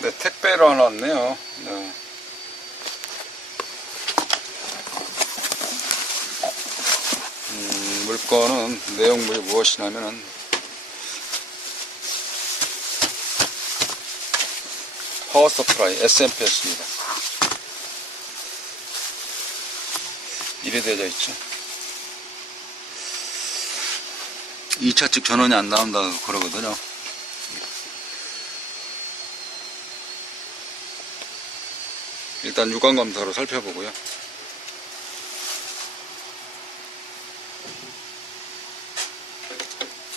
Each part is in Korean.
네, 택배로 하나 왔네요. 네. 물건은 내용물이 무엇이냐면은 파워 서프라이 SMPS입니다. 이래 되어져 있죠. 2차 측 전원이 안 나온다 그러거든요. 일단 유관 검사로 살펴보고요.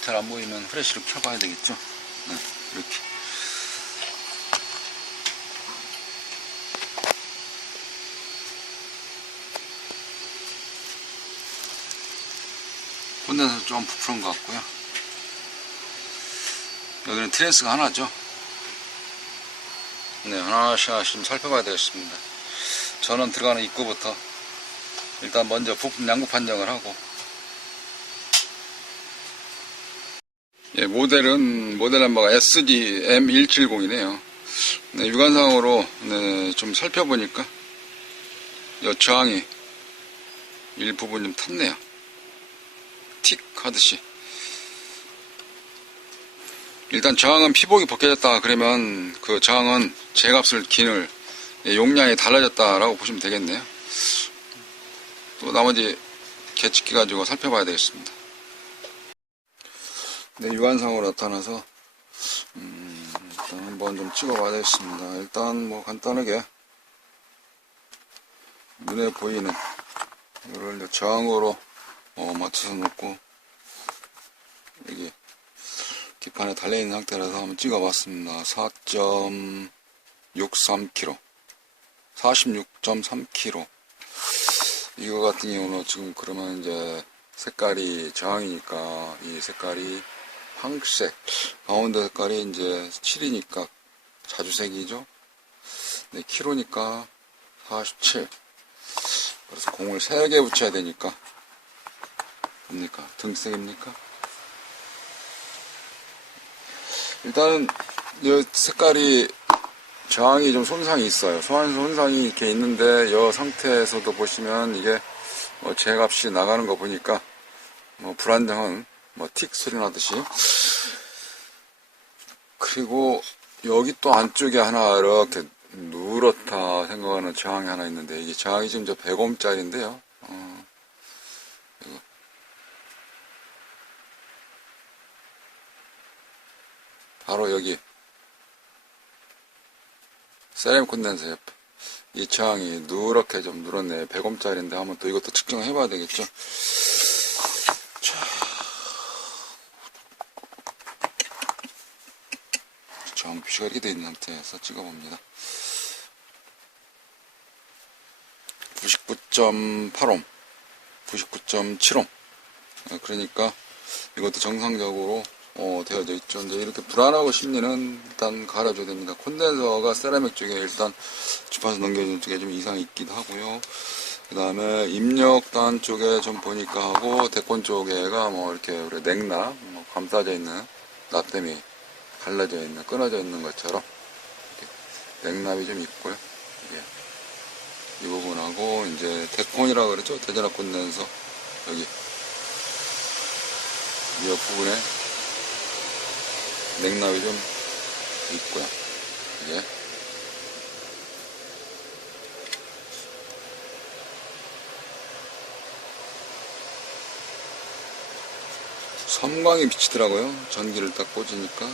잘 안 보이면 프레시를 켜봐야 되겠죠. 네, 이렇게. 콘덴서 좀 부풀은 것 같고요. 여기는 트랜스가 하나죠. 네, 하나씩 좀 살펴봐야 되겠습니다. 전원 들어가는 입구부터 일단 먼저 부품 양극 판정을 하고, 예, 모델 넘버가 SDM170이네요. 네, 육안상으로 네, 좀 살펴보니까 이 저항이 일부분 좀 탔네요. 틱 하듯이. 일단 저항은 피복이 벗겨졌다 그러면 그 저항은 제값을 기늘 용량이 달라졌다라고 보시면 되겠네요. 또 나머지 계측기 가지고 살펴봐야 되겠습니다. 네, 육안상으로 나타나서 일단 한번 좀 찍어봐야 되겠습니다. 일단 뭐 간단하게 눈에 보이는 이거를 저항으로 맞춰서 놓고 여기 기판에 달려있는 상태라서 한번 찍어봤습니다. 4.63kg 46.3kg 이거 같은 경우는 지금 그러면 이제 색깔이 저항이니까 이 색깔이 황색, 가운데 색깔이 이제 7이니까 자주색이죠. 네, 키로니까 47. 그래서 공을 3개 붙여야 되니까 뭡니까? 등색입니까? 일단은 이 색깔이 저항이 좀 손상이 있어요. 소환 손상이 이렇게 있는데 이 상태에서도 보시면 이게 제값이 나가는 거 보니까 불안정한 틱 소리 나듯이. 그리고 여기 또 안쪽에 하나 이렇게 누렇다 생각하는 저항이 하나 있는데 이게 저항이 지금 100ohm짜리인데요. 바로 여기 세라믹 콘덴서 옆에 이 저항이 누렇게 좀 누렇네. 100ohm짜리인데 한번 또 이것도 측정해 봐야 되겠죠. 자, 저항 표시가 이렇게 되어 있는 상태에서 찍어봅니다. 99.8ohm 99.7ohm 그러니까 이것도 정상적으로 되어져 있죠. 이제 이렇게 불안하고 심리는 일단 갈아줘야 됩니다. 콘덴서가 세라믹 쪽에 일단 주파수 넘겨주는 쪽에 좀 이상이 있기도 하고요. 그 다음에 입력단 쪽에 좀 보니까 하고 대권 쪽에가 이렇게 우리 냉납 감싸져 있는 납땜이 갈라져 있는 끊어져 있는 것처럼 냉납이 좀 있고요. 이 부분하고 이제 대콘이라고 그러죠. 대전압 콘덴서 여기 이 부분에 냉납이 좀 있고요. 이게 섬광이 비치더라고요. 전기를 딱 꽂으니까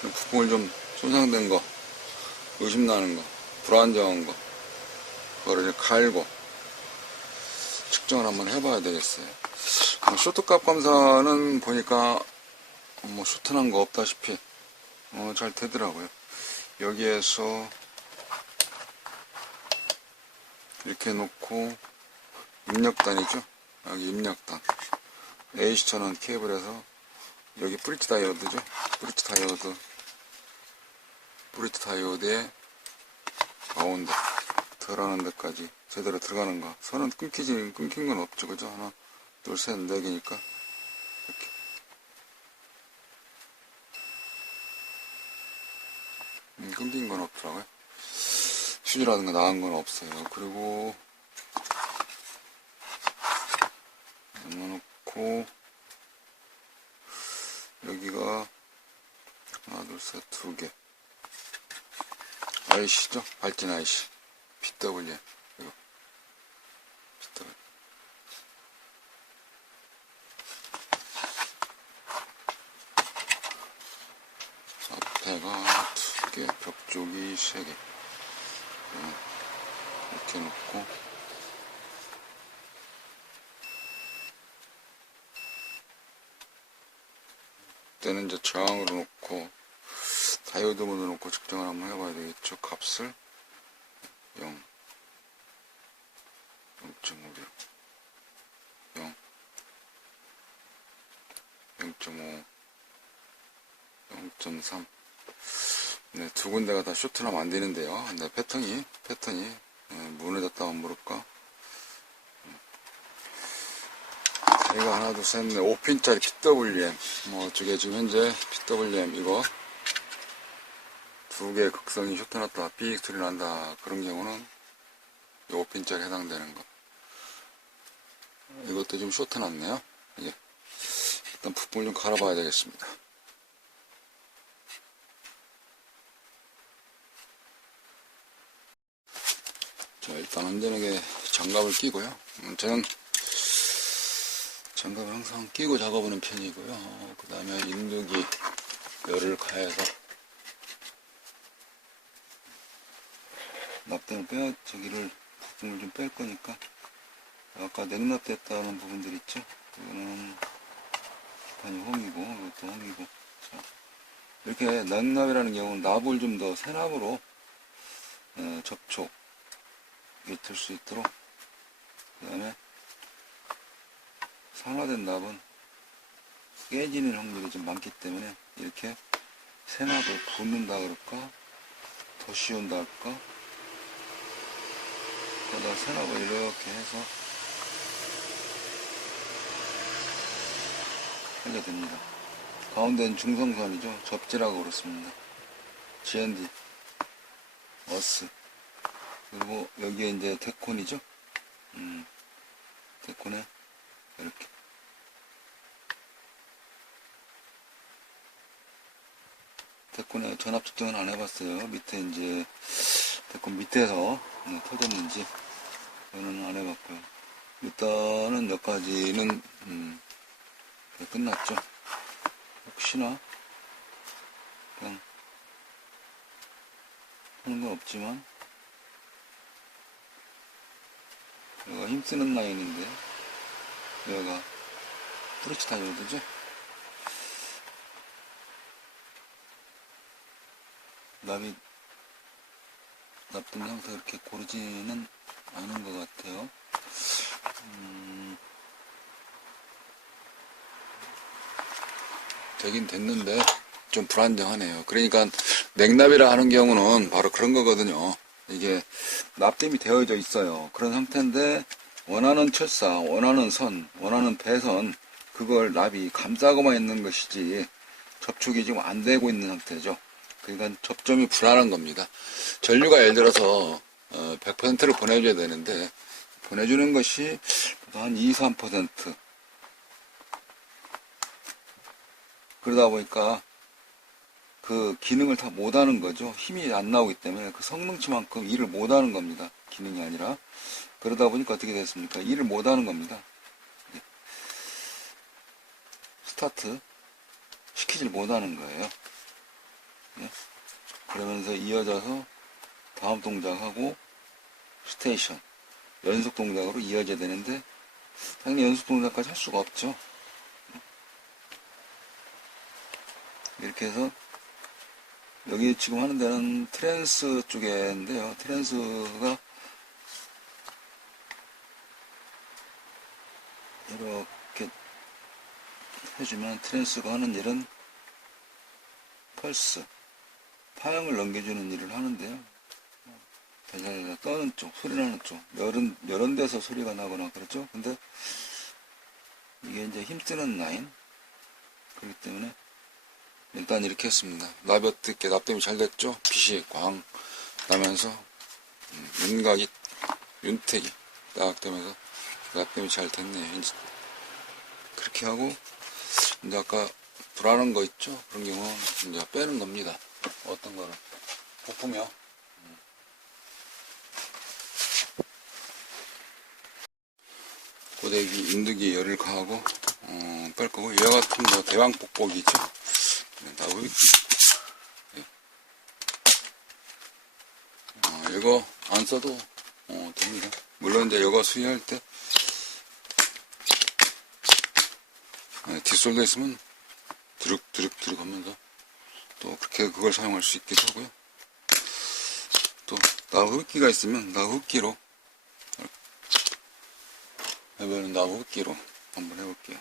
부품을 좀 손상된 거, 의심나는 거, 불안정한 거 그거를 이제 갈고 측정을 한번 해봐야 되겠어요. 쇼트값 검사는 보니까 쇼트난 거 없다시피 잘 되더라고요. 여기에서 이렇게 놓고 입력단이죠. 여기 입력단 AC1000원 케이블에서 여기 브릿지 다이오드죠. 브릿지 다이오드에 가운데 들어가는 데까지 제대로 들어가는 거. 선은 끊긴 건 없죠. 그죠? 하나, 둘, 셋, 네 개니까. 이렇게. 끊긴 건 없더라고요. 휴지라든가 나간 건 없어요. 그리고 넣어놓고 여기가 하나 둘셋 2개 IC죠? 발진 IC PW 이거 PW 앞에가 2개 벽쪽이 3개 이렇게 놓고 때는 이제 저항으로 놓고 다이오드 모드 놓고 측정을 한번 해봐야 되겠죠. 값을 0 0.5 0 0.5 0.3 네, 두 군데가 다 쇼트나면 안 되는데요. 네, 패턴이 무너졌다면 모를까. 여기가 하나, 둘, 셋, 넷, 5핀짜리 PWM. 저게 지금 현재 PWM 이거 2개의 극성이 쇼트났다, 삑 소리 난다. 그런 경우는 5핀짜리 해당되는 거. 이것도 좀 쇼트났네요. 예. 일단 부품을 좀 갈아봐야 되겠습니다. 자, 일단 안전하게 장갑을 끼고요. 저는 장갑을 항상 끼고 작업하는 편이고요. 그 다음에 인두기 열을 가해서 납땜을 저기를 부품을 좀 뺄 거니까 아까 냉납됐다는 부분들 있죠? 이거는 기판이 홈이고 이것도 홈이고. 자, 이렇게 냉납이라는 경우는 납을 좀 더 새 납으로 접촉이 될 수 있도록, 그 다음에 산화된 납은 깨지는 확률이 좀 많기 때문에 이렇게 새 납을 붓는다 그럴까, 더 씌운다 할까, 그러다 새 납을 이렇게 해서 하게 됩니다. 가운데는 중성선이죠. 접지라고 그렇습니다. GND, 어스, 그리고 여기에 이제 데콘이죠. 데콘에 이렇게 데콘에 전압 측정은 안 해봤어요. 밑에 이제 데콘 밑에서 터졌는지 저는 안 해봤고요. 일단은 여기까지는 끝났죠. 혹시나 그냥 하는 건 없지만 여기가 힘쓰는 라인인데 여기가 프리치 다이오드죠. 납이 납된 형태가 그렇게 고르지는 않은 것 같아요. 되긴 됐는데 좀 불안정하네요. 그러니까 냉납이라 하는 경우는 바로 그런 거거든요. 이게 납땜이 되어져 있어요. 그런 상태인데 원하는 철사, 원하는 선, 원하는 배선, 그걸 납이 감싸고만 있는 것이지 접촉이 지금 안 되고 있는 상태죠. 그러니까 접점이 불안한 겁니다. 전류가 예를 들어서 100%를 보내줘야 되는데 보내주는 것이 한 2, 3% 그러다 보니까 그 기능을 다 못하는 거죠. 힘이 안 나오기 때문에 그 성능치만큼 일을 못하는 겁니다. 기능이 아니라. 그러다 보니까 어떻게 됐습니까? 일을 못하는 겁니다. 스타트 시키질 못하는 거예요. 그러면서 이어져서 다음 동작하고 스테이션 연속 동작으로 이어져야 되는데 당연히 연속 동작까지 할 수가 없죠. 이렇게 해서 여기 지금 하는 데는 트랜스 쪽인데요. 트랜스가 이렇게 해주면 트랜스가 하는 일은 펄스, 파형을 넘겨주는 일을 하는데요. 달달달 떠는 쪽, 소리 나는 쪽, 여러 데서 소리가 나거나 그렇죠. 근데 이게 이제 힘쓰는 라인, 그렇기 때문에 일단 이렇게 했습니다. 나비 어떻게 납땜이 잘 됐죠? 빛이 광 나면서 윤곽이 윤택이 딱 되면서 납땜이 잘 됐네요. 이제 그렇게 하고 이제 아까 불안한 거 있죠? 그런 경우 이제 빼는 겁니다. 어떤 거를 부푸며 고데기 윤두기 열을 가하고 뺄 거고, 이와 같은 뭐 대왕 뽁뽁이죠. 나오기 이거 안 써도 됩니다. 물론 이제 이거 수리할 때 뒷솔더 있으면 드륵드륵 하면서 또 그렇게 그걸 사용할 수 있기도 하고요. 또 나무 흡기가 있으면 나무 흡기로 이번엔 나무 흡기로 한번 해볼게요.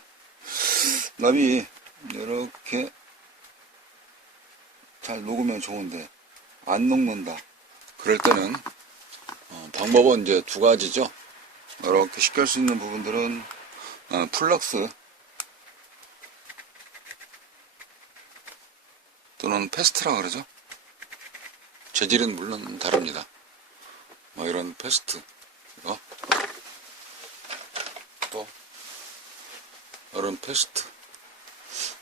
납이 이렇게 잘 녹으면 좋은데 안 녹는다. 그럴 때는 방법은 이제 두 가지죠. 이렇게 쉽게 할 수 있는 부분들은 플럭스 또는 패스트라 그러죠. 재질은 물론 다릅니다. 뭐 이런 패스트 이거 또 이런 패스트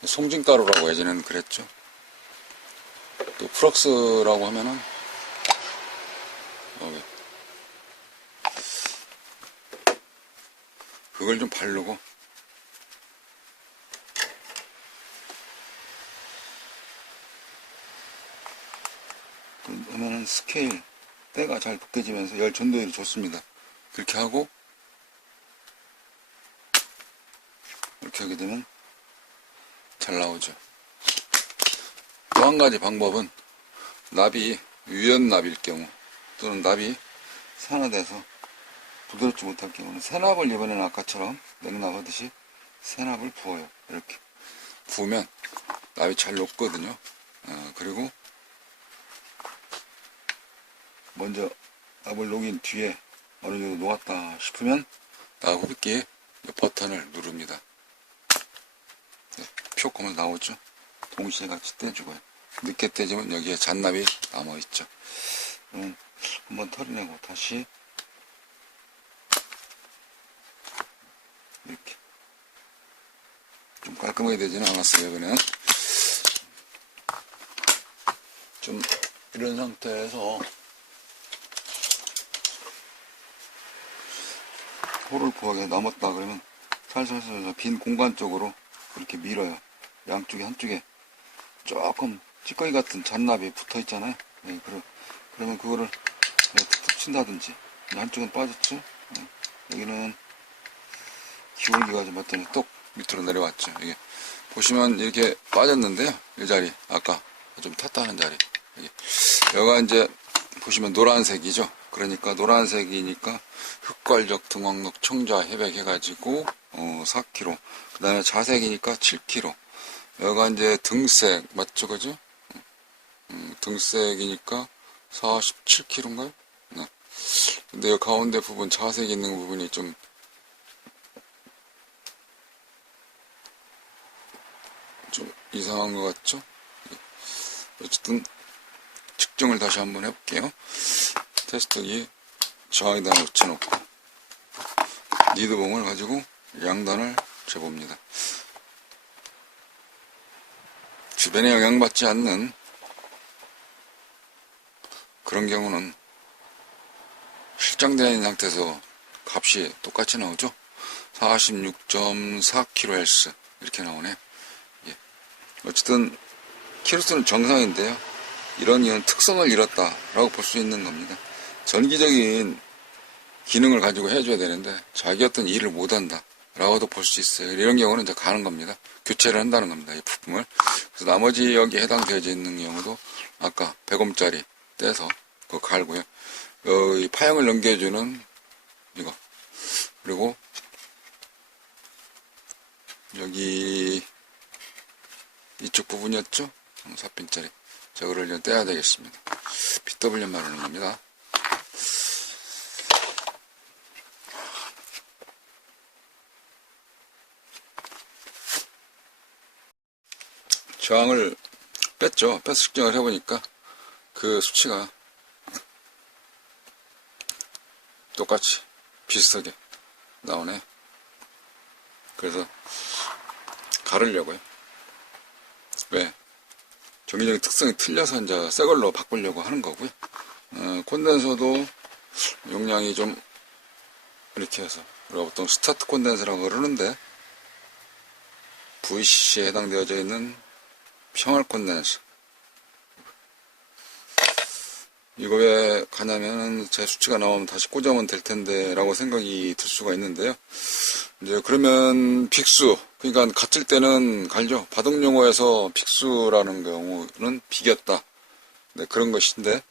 송진가루라고 예전에는 그랬죠. 또 플럭스라고 하면은 여기 그걸 좀 바르고 그러면은 스케일 때가 잘 벗겨지면서 열 전도율이 좋습니다. 그렇게 하고 이렇게 하게 되면 잘 나오죠. 또 한 가지 방법은 납이 유연납일 경우 또는 납이 산화돼서 부드럽지 못할 경우는 새납을 이번에는 아까처럼 냉납 하듯이 새납을 부어요. 이렇게 부으면 납이 잘 녹거든요. 그리고 먼저 납을 녹인 뒤에 어느 정도 녹았다 싶으면 납 흡기에 버튼을 누릅니다. 네, 표검을 나오죠. 동시에 같이 떼주고요. 늦게 떼지면 여기에 잔납이 남아있죠. 그러면 한번 털어내고 다시 이렇게 좀 깔끔하게 되지는 않았어요. 그냥 좀 이런 상태에서 홀을 구하게 남았다 그러면 살살살 빈 공간 쪽으로 이렇게 밀어요. 양쪽에 한쪽에 조금 찌꺼기 같은 잔납이 붙어 있잖아요. 네, 그러면 그거를 툭툭 친다든지. 한쪽은 빠졌죠. 네, 여기는 기울기가 좀 맞더니 똑 밑으로 내려왔죠. 이게 보시면 이렇게 빠졌는데요. 이 자리 아까 좀 탔다 하는 자리 여기가 이제 보시면 노란색이죠. 그러니까 노란색이니까 흑괄적 등왕록 청자 회백 해가지고 4kg, 그 다음에 자색이니까 7kg. 여기가 이제 등색 맞죠, 그죠? 등색이니까 47kg인가요? 네. 근데 이 가운데 부분 자색 있는 부분이 좀 이상한 것 같죠? 어쨌든 측정을 다시 한번 해볼게요. 테스트기 저항에다 붙여놓고 니드봉을 가지고 양단을 재봅니다. 주변에 영향받지 않는 그런 경우는 실장되어 있는 상태에서 값이 똑같이 나오죠. 46.4kHz 이렇게 나오네. 예. 어쨌든 키로수는 정상인데요. 이런 특성을 잃었다라고 볼 수 있는 겁니다. 전기적인 기능을 가지고 해줘야 되는데 자기 어떤 일을 못한다 라고도 볼 수 있어요. 이런 경우는 이제 가는 겁니다. 교체를 한다는 겁니다. 이 부품을. 그래서 나머지 여기에 해당되어 있는 경우도 아까 100ohm짜리 떼서 그거 갈고요. 이 파형을 넘겨주는 이거, 그리고 여기 이쪽 부분이었죠? 4핀짜리 저거를 좀 떼야 되겠습니다. PW 말하는 겁니다. 저항을 뺐죠. 빼서 측정을 해보니까 그 수치가 똑같이 비슷하게 나오네. 그래서 가르려고요. 왜? 전기적인 특성이 틀려서 이제 새 걸로 바꾸려고 하는 거고요. 콘덴서도 용량이 좀 이렇게 해서 우리가 보통 스타트 콘덴서라고 그러는데 VCC에 해당되어져 있는 평활 콘덴서, 이거 왜 가냐면 제 수치가 나오면 다시 꽂으면 될 텐데 라고 생각이 들 수가 있는데요. 이제 그러면 빅수, 그러니까 갇힐 때는 갈죠. 바둑 용어에서 빅수라는 경우는 비겼다, 네, 그런 것인데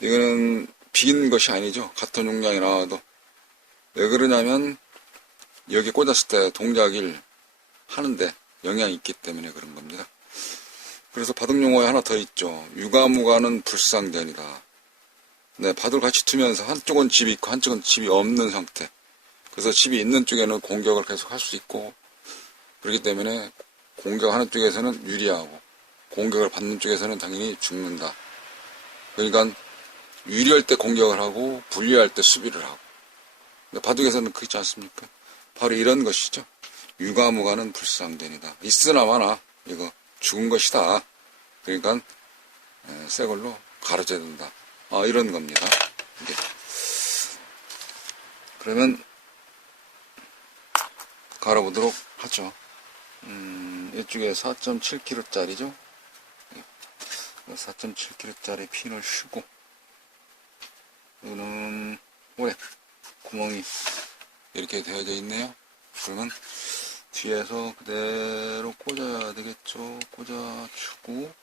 이거는 비긴 것이 아니죠. 같은 용량이 나와도. 왜 그러냐면 여기 꽂았을 때 동작을 하는데 영향이 있기 때문에 그런 겁니다. 그래서 바둑 용어에 하나 더 있죠. 유가무가는 불상전이다. 네, 바둑을 같이 두면서 한쪽은 집이 있고 한쪽은 집이 없는 상태. 그래서 집이 있는 쪽에는 공격을 계속 할 수 있고, 그렇기 때문에 공격하는 쪽에서는 유리하고 공격을 받는 쪽에서는 당연히 죽는다. 그러니까 유리할 때 공격을 하고 불리할 때 수비를 하고. 바둑에서는 그렇지 않습니까? 바로 이런 것이죠. 유가무가는 불상전이다. 있으나 마나 이거 죽은 것이다. 그러니까 새 걸로 가르쳐야 된다. 이런 겁니다. 이게. 그러면 갈아보도록 하죠. 이쪽에 4.7kg 짜리죠. 4.7kg짜리 핀을 쉬고, 이거는 오래 구멍이 이렇게 되어져 있네요. 그러면 뒤에서 그대로 꽂아야 되겠죠. 꽂아주고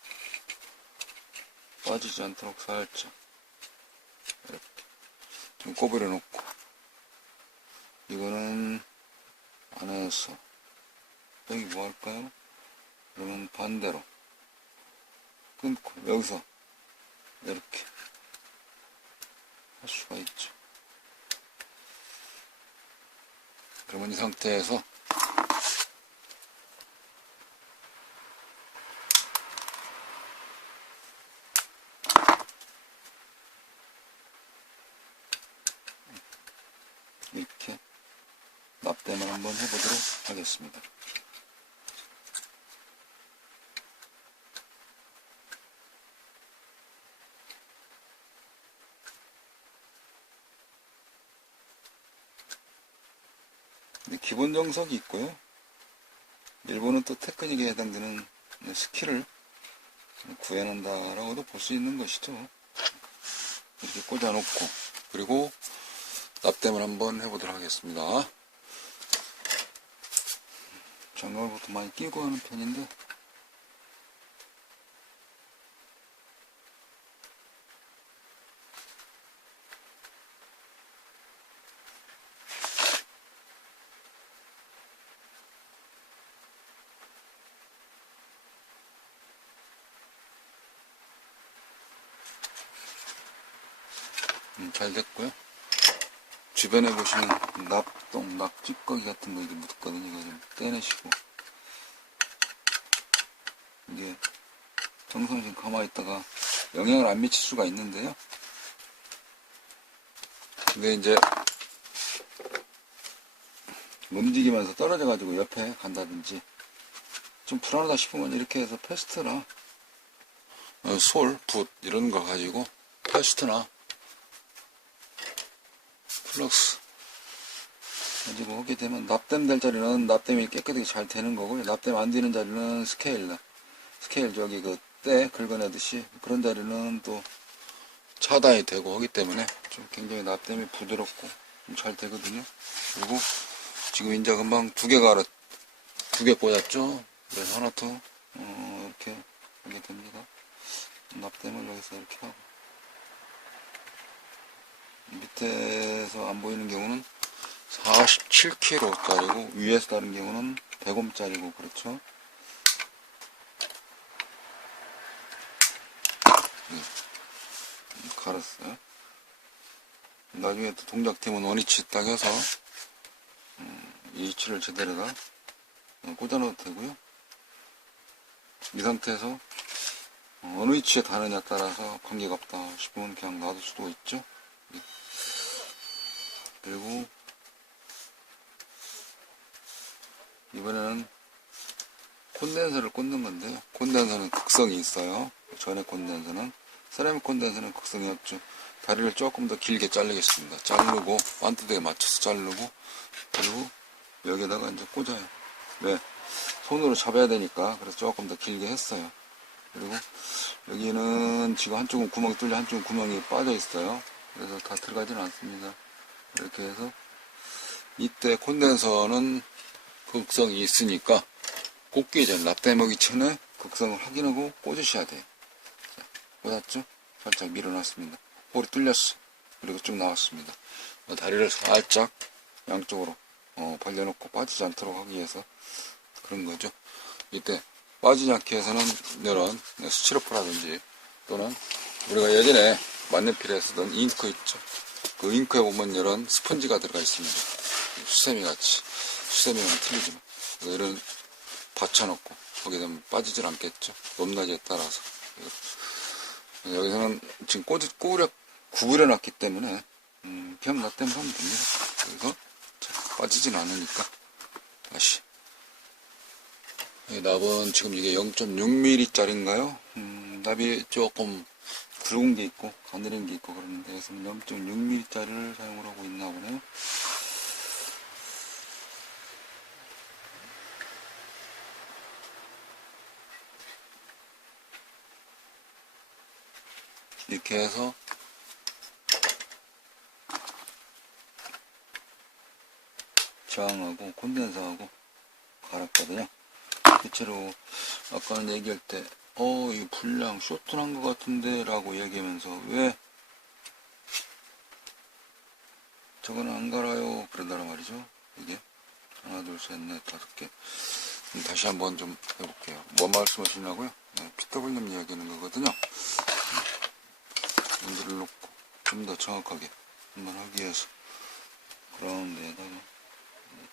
빠지지 않도록 살짝 이렇게 좀 꼬부려 놓고, 이거는 안에서 여기 뭐 할까요? 그러면 반대로 끊고 여기서 이렇게 할 수가 있죠. 그러면 이 상태에서 이렇게 납땜을 한번 해보도록 하겠습니다. 기본 정석이 있고요. 일본은 또 테크닉에 해당되는 스킬을 구해낸다라고도 볼 수 있는 것이죠. 이렇게 꽂아놓고, 그리고 납땜을 한번 해보도록 하겠습니다. 장갑부터 많이 끼고 하는 편인데, 잘 됐고요. 주변에 보시면 납동, 납찌꺼기 같은 거 이게 묻었거든요. 이거 좀 떼내시고, 이게 정성심 가만히 있다가 영향을 안 미칠 수가 있는데요. 근데 이제 움직이면서 떨어져가지고 옆에 간다든지 좀 불안하다 싶으면 이렇게 해서 패스트나 솔, 붓 이런 거 가지고 패스트나 플럭스 가지고 하게 되면 납땜 될 자리는 납땜이 깨끗하게 잘 되는 거고요. 납땜 안 되는 자리는 스케일 저기 그 때 긁어내듯이 그런 자리는 또 차단이 되고 하기 때문에 좀 굉장히 납땜이 부드럽고 잘 되거든요. 그리고 지금 이제 금방 두 개 꽂았죠. 그래서 하나 더 이렇게 하게 됩니다. 납땜을 여기서 이렇게 하고, 밑에서 안 보이는 경우는 47kg짜리고 위에서 다른 경우는 100ohm짜리고 그렇죠. 갈았어요. 나중에 또 동작팀은 원위치 딱 해서 이 위치를 제대로 다 꽂아 넣어도 되고요. 이 상태에서 어느 위치에 다느냐에 따라서 관계가 없다 싶으면 그냥 놔둘 수도 있죠. 그리고 이번에는 콘덴서를 꽂는 건데요. 콘덴서는 극성이 있어요. 전에 콘덴서는, 세라믹 콘덴서는 극성이 없죠. 다리를 조금 더 길게 자르겠습니다. 자르고 반듯하게 맞춰서 자르고, 그리고 여기에다가 이제 꽂아요. 왜? 손으로 잡아야 되니까. 그래서 조금 더 길게 했어요. 그리고 여기는 지금 한쪽은 구멍이 뚫려 한쪽은 구멍이 빠져 있어요. 그래서 다 들어가지는 않습니다. 이렇게 해서 이때 콘덴서는 극성이 있으니까 꽂기 전 납땜하기 전에 극성을 확인하고 꽂으셔야 돼요. 자, 꽂았죠? 살짝 밀어놨습니다. 홀이 뚫렸어. 그리고 쭉 나왔습니다. 다리를 살짝 양쪽으로 벌려놓고 빠지지 않도록 하기 위해서 그런 거죠. 이때 빠지지 않게 해서는 이런 스티로폼이라든지 또는 우리가 예전에 만년필에 쓰던 잉크 있죠. 그 잉크에 보면 이런 스펀지가 들어가 있습니다. 수세미 같이. 수세미는 틀리지만 이런 받쳐놓고 거기에 되면 빠지질 않겠죠. 높낮이에 따라서. 여기서는 지금 구부려 놨기 때문에 그냥 납땜 하면 됩니다. 그래서 빠지진 않으니까 다시 납은 지금 이게 0.6mm 짜리인가요? 납이 조금 굵은 게 있고 가늘은 게 있고 그러는데 여기서는 0.6mm 짜리를 사용을 하고 있나 보네요. 이렇게 해서 저항하고 콘덴서하고 갈았거든요. 대체로 아까는 얘기할 때 이 불량 쇼트난 것 같은데 라고 얘기하면서 왜 저거는 안 갈아요 그런다는 말이죠. 이게 하나 둘 셋 넷 다섯 개. 다시 한번 좀 해볼게요. 뭔 말씀하시냐고요? PWM 이야기하는 거거든요. 문제를 놓고 좀 더 정확하게 한번 하기 위해서 그라운드에다가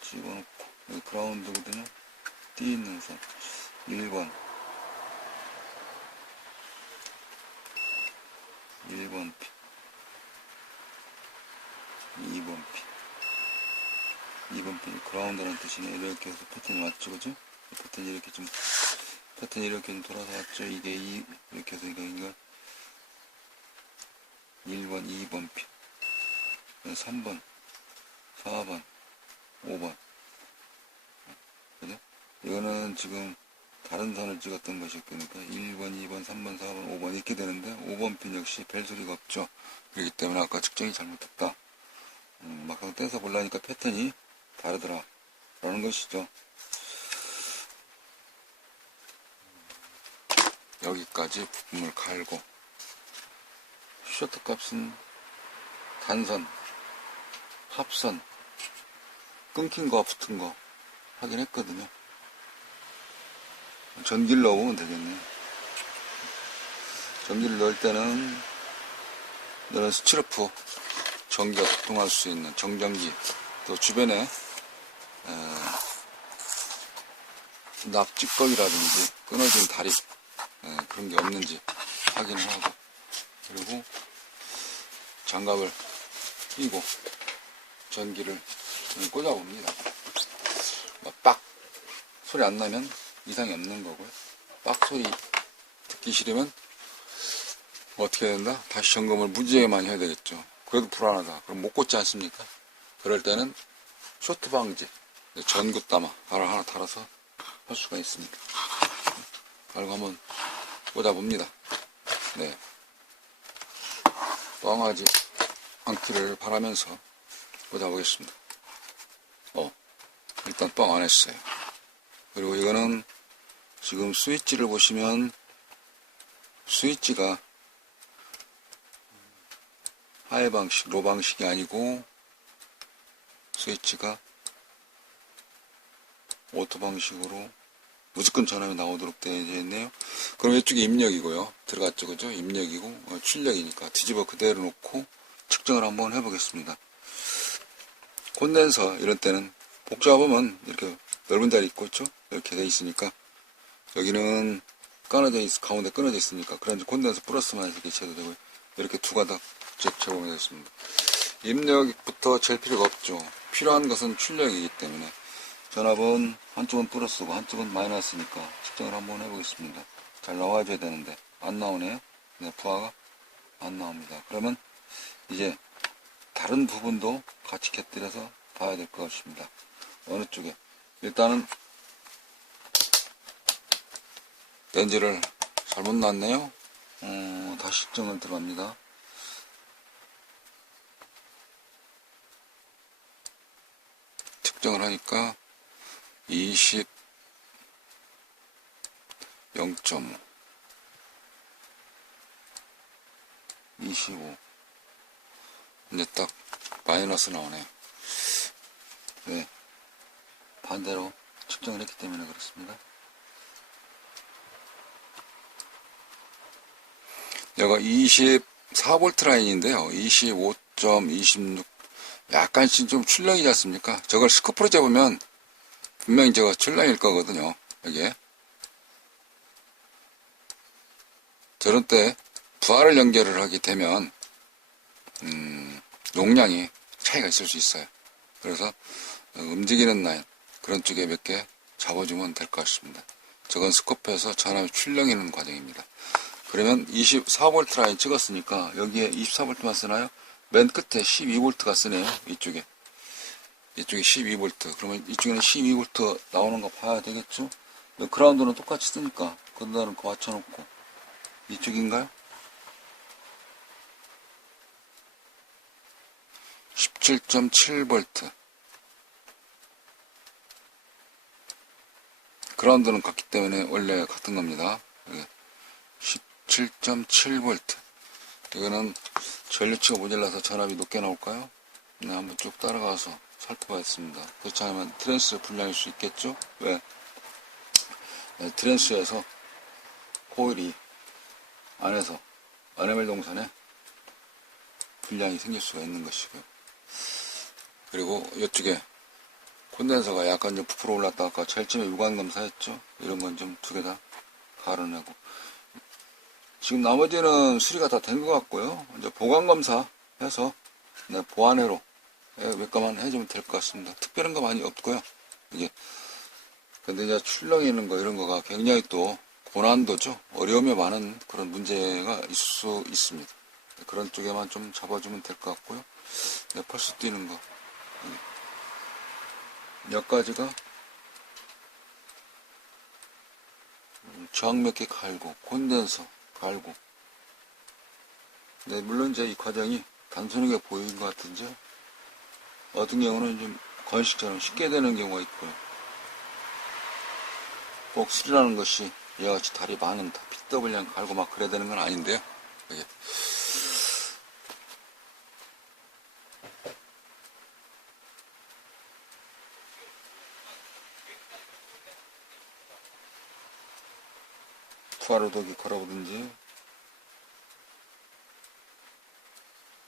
집어넣고 여기 그라운드거든요. 띠 있는 선 1번 1번 피 2번 피 2번 피 그라운드라는 뜻이네. 이렇게 해서 패턴이 맞죠, 그죠? 패턴이 이렇게 좀 돌아서 왔죠. 이게 이렇게 해서 이거 1번 2번 피 3번 4번 5번 그죠? 이거는 지금 다른 선을 찍었던 것이었으니까 1번 2번 3번 4번 5번 이렇게 되는데 5번 핀 역시 벨소리가 없죠. 그렇기 때문에 아까 측정이 잘못됐다. 막상 떼서 보려니까 패턴이 다르더라 라는 것이죠. 여기까지 부품을 갈고 쇼트 값은 단선, 합선, 끊긴 거 붙은 거 확인했거든요. 전기를 넣으면 되겠네요. 전기를 넣을 때는 이런 스티로프 전기가 통할 수 있는 정전기, 또 주변에 납찌꺼기라든지 끊어진 다리 그런 게 없는지 확인을 하고, 그리고 장갑을 끼고 전기를 꽂아봅니다. 빡 소리 안 나면 이상이 없는 거고요. 빡 소리 듣기 싫으면 어떻게 해야 된다? 다시 점검을 무지하게 많이 해야 되겠죠. 그래도 불안하다. 그럼 못 꽂지 않습니까? 그럴 때는 쇼트 방지 전구따마 하나 달아서 할 수가 있습니다. 달고 한번 꽂아봅니다. 네, 뻥하지 않기를 바라면서 꽂아보겠습니다. 일단 뻥 안 했어요. 그리고 이거는 지금 스위치를 보시면 스위치가 하이 방식, 로 방식이 아니고 스위치가 오토 방식으로 무조건 전압이 나오도록 되어 있네요. 그럼 이쪽이 입력이고요. 들어갔죠, 그죠? 입력이고 출력이니까 뒤집어 그대로 놓고 측정을 한번 해보겠습니다. 콘덴서 이런 때는 복잡하면 이렇게 넓은 자리 있고 있죠? 이렇게 돼 있으니까 여기는 가운데 끊어져 있으니까 그런지 콘덴서 플러스만 이렇게 재도 되고요. 이렇게 두 가닥 재보면 되겠습니다. 입력부터 잴 필요가 없죠. 필요한 것은 출력이기 때문에 전압은 한쪽은 플러스고 한쪽은 마이너스니까 측정을 한번 해보겠습니다. 잘 나와줘야 되는데 안 나오네요. 네, 부하가 안 나옵니다. 그러면 이제 다른 부분도 같이 곁들여서 봐야 될 것 같습니다. 어느 쪽에 일단은 렌즈를 잘못 놨네요. 다시 측정을 들어갑니다. 측정을 하니까 20 0.5 25 이제 딱 마이너스 나오네요. 네, 반대로 측정을 했기 때문에 그렇습니다. 여기가 24V 라인인데요. 25.26 약간씩 좀 출렁이지 않습니까? 저걸 스코프로 잡으면 분명히 저거 출렁일 거거든요. 여기에 저런 때 부하를 연결을 하게 되면 용량이 차이가 있을 수 있어요. 그래서 움직이는 라인 그런 쪽에 몇 개 잡아주면 될 것 같습니다. 저건 스코프에서 전압이 출렁이는 과정입니다. 그러면 24V 라인 찍었으니까 여기에 24V만 쓰나요? 맨 끝에 12V가 쓰네요. 이쪽에 12V. 그러면 이쪽에는 12V 나오는 거 봐야 되겠죠? 그라운드는 똑같이 쓰니까 그다음 거 맞춰놓고 이쪽인가요? 17.7V. 그라운드는 같기 때문에 원래 같은 겁니다. 17.7V. 이거는 전류치가 모자라서 전압이 높게 나올까요? 네, 한번 쭉 따라가서 살펴봐야겠습니다. 그렇지 않으면 트랜스 불량일 수 있겠죠? 왜? 네, 트랜스에서 코일이 안에서 어네멜 동선에 불량이 생길 수가 있는 것이고요. 그리고 이쪽에 콘덴서가 약간 좀 부풀어 올랐다 아까 제일 처음에 유관 검사했죠? 이런 건 좀 두 개 다 가려내고 지금 나머지는 수리가 다 된 것 같고요. 이제 보관 검사 해서 네, 보완회로 몇 가만 해주면 될 것 같습니다. 특별한 거 많이 없고요. 이게 근데 이제 출렁이는 거 이런 거가 굉장히 또 고난도죠. 어려움이 많은 그런 문제가 있을 수 있습니다. 그런 쪽에만 좀 잡아주면 될 것 같고요. 네, 펄스 뛰는 거 몇 가지가 저항 몇 개 갈고 콘덴서 갈고 네, 물론 이제 이 과정이 단순하게 보이는 것 같은데 어떤 경우는 좀 건식처럼 쉽게 되는 경우가 있고요. 꼭 수리라는 것이 이와 같이 다리 많은 다 PW랑 갈고 막 그래야 되는 건 아닌데요. 이게. 부하로독이 걸어보든지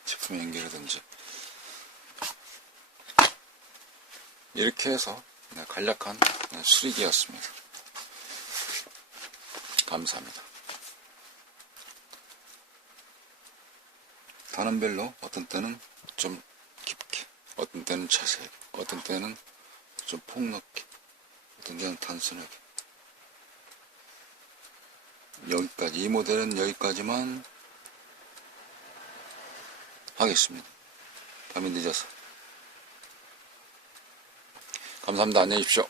제품 연결이든지 이렇게 해서 간략한 수리기였습니다. 감사합니다. 단원별로 어떤 때는 좀 깊게, 어떤 때는 자세하게, 어떤 때는 좀 폭넓게, 어떤 때는 단순하게. 여기까지, 이 모델은 여기까지만 하겠습니다. 밤이 늦어서. 감사합니다. 안녕히 계십시오.